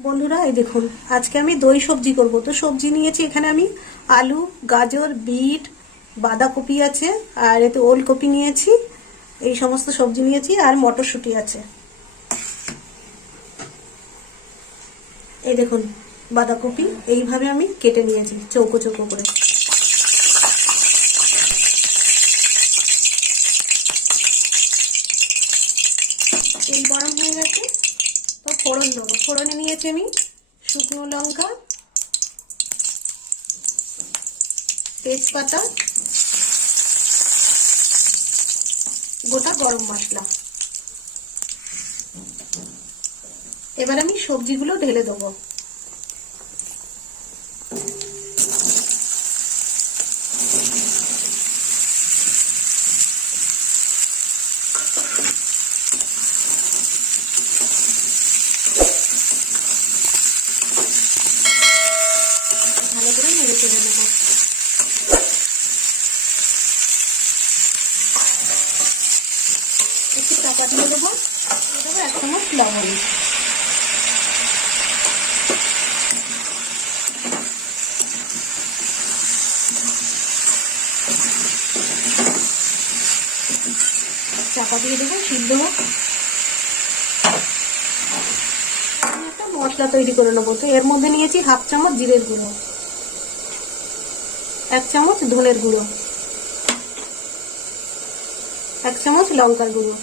বন্ধুরা এই দেখুন, আজকে আমি দই সবজি করব। তো সবজি নিয়েছি এখানে আমি আলু, গাজর, বিট, বাঁধাকপি আছে, আর এতে ওলকপি নিয়েছি। এই সমস্ত সবজি নিয়েছি, আর মটরশুঁটি আছে। এই দেখুন, বাঁধাকপি এইভাবে আমি কেটে নিয়েছি চৌকো চৌকো করে। তেল গরম হয়ে গেছে, তো ফোড়ন দেবো। ফোড়নে নিয়েছি আমি শুকনো লঙ্কা, তেজপাতা, গোটা গরম মশলা। এবার আমি সবজিগুলো ঢেলে দেবো। ভালো করে নেড়ে চেড়ে নেবো। একটু টাকা দিয়ে দেবো, দেবো 1 চামচ লবণ। চাপা দিয়ে দেবো, সিদ্ধ হোক। আমি একটা মশলা তৈরি করে নেবো। তো এর মধ্যে নিয়েছি 1/2 চামচ জিরের গুঁড়ো, 1 চামচ ধনের গুঁড়ো, 1 চামচ লঙ্কার গুঁড়ো,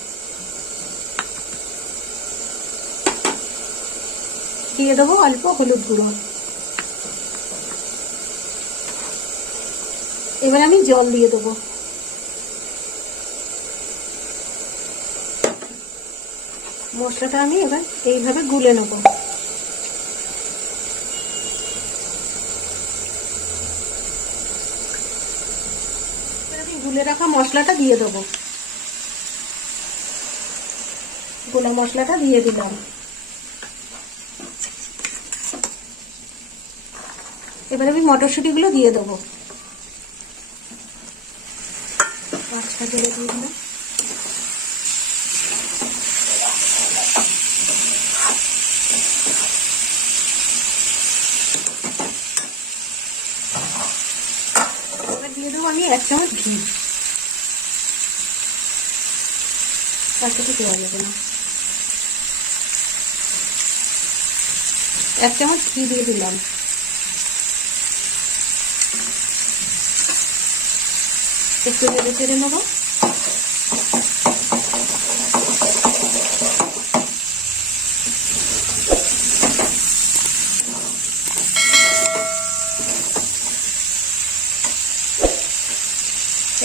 দিয়ে দেবো অল্প হলুদ গুঁড়ো। এবার আমি জল দিয়ে দেবো। মশলাটা আমি এবার এইভাবে গুলে নেব। আমি গুলে রাখা মশলাটা দিয়ে দেবো। গোলা মশলাটা দিয়ে দিলাম। এবার আমি মটরশুঁটিগুলো দিয়ে দেবো। 5টা দিয়ে দিলাম। দিয়ে দেবো আমি 1 চামচ ঘি। তার সাথে দেওয়া যাবে না। 1 চামচ ঘি দিয়ে দিলাম। একটু নেড়ে চেড়ে নেবো।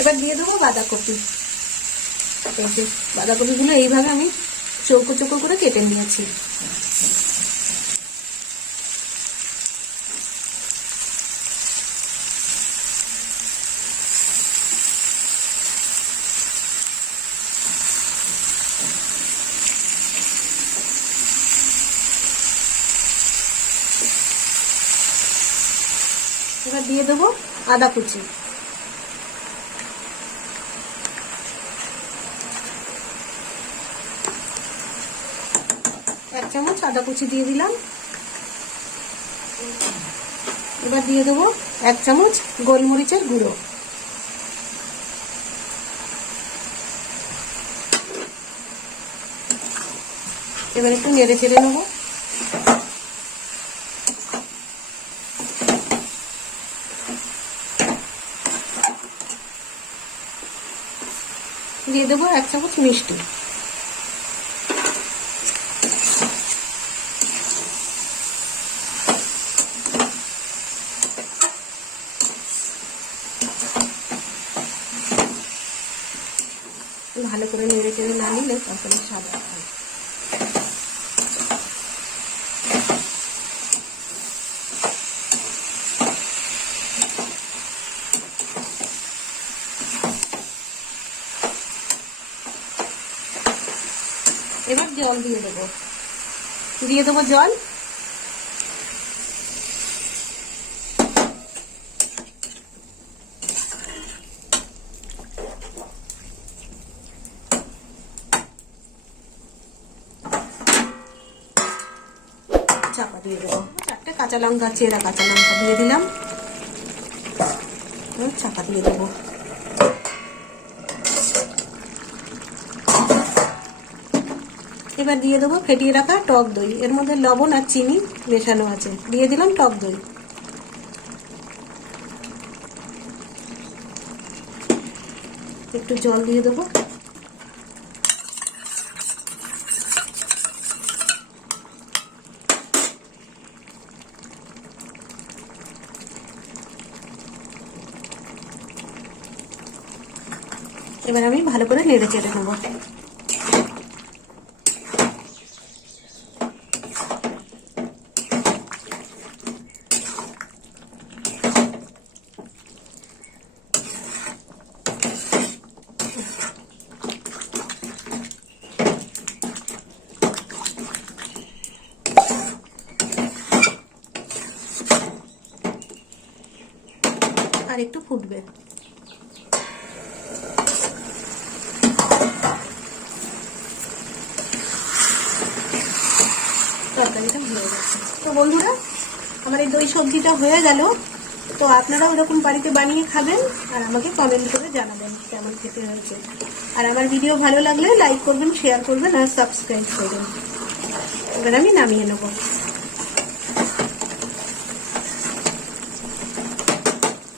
এবার দিয়ে দেবো বাঁধাকপি। এই যে বাঁধাকপিগুলো এইভাবে আমি চৌকো চৌকো করে কেটে নিয়েছি। এবার দিয়ে দেবো আদা কুচি। এক চামচ আদা কুচি দিয়ে দিলাম। এবার দিয়ে দেবো 1 চামচ গোলমরিচের গুঁড়ো। এবার একটু নেড়ে চেড়ে নেবো। দিয়ে দেবো 1 চামচ মিষ্টি। ভালো করে নেড়ে চেড়ে না নিলে তরকারি স্বাদ হয়। এবার জল দিয়ে দেবো। দিয়ে দেবো জল। চাপা দিয়ে দেবো। 4টে কাঁচা লঙ্কা, চেরা কাঁচা লঙ্কা দিয়ে দিলাম, চাপা দিয়ে দেবো। এবার দিয়ে দেবো ফেটিয়ে রাখা টক দই। এর মধ্যে লবণ আর চিনি মেশানো আছে, দিয়ে দিলাম টক দই। একটু জল দিয়ে দেবো। এবার আমি ভালো করে নেড়ে চেড়ে নেবো। আর একটু ফুটবে। তরকারিটা হয়ে গেছে। তো বন্ধুরা, আমার এই দই সবজিটা হয়ে গেল। তো আপনারা ওরকম বাড়িতে বানিয়ে খাবেন আর আমাকে কমেন্ট করে জানাবেন কেমন খেতে হয়েছে। আর আমার ভিডিও ভালো লাগলে লাইক করবেন, শেয়ার করবেন আর সাবস্ক্রাইব করবেন। এবার আমি নামিয়ে নেবো।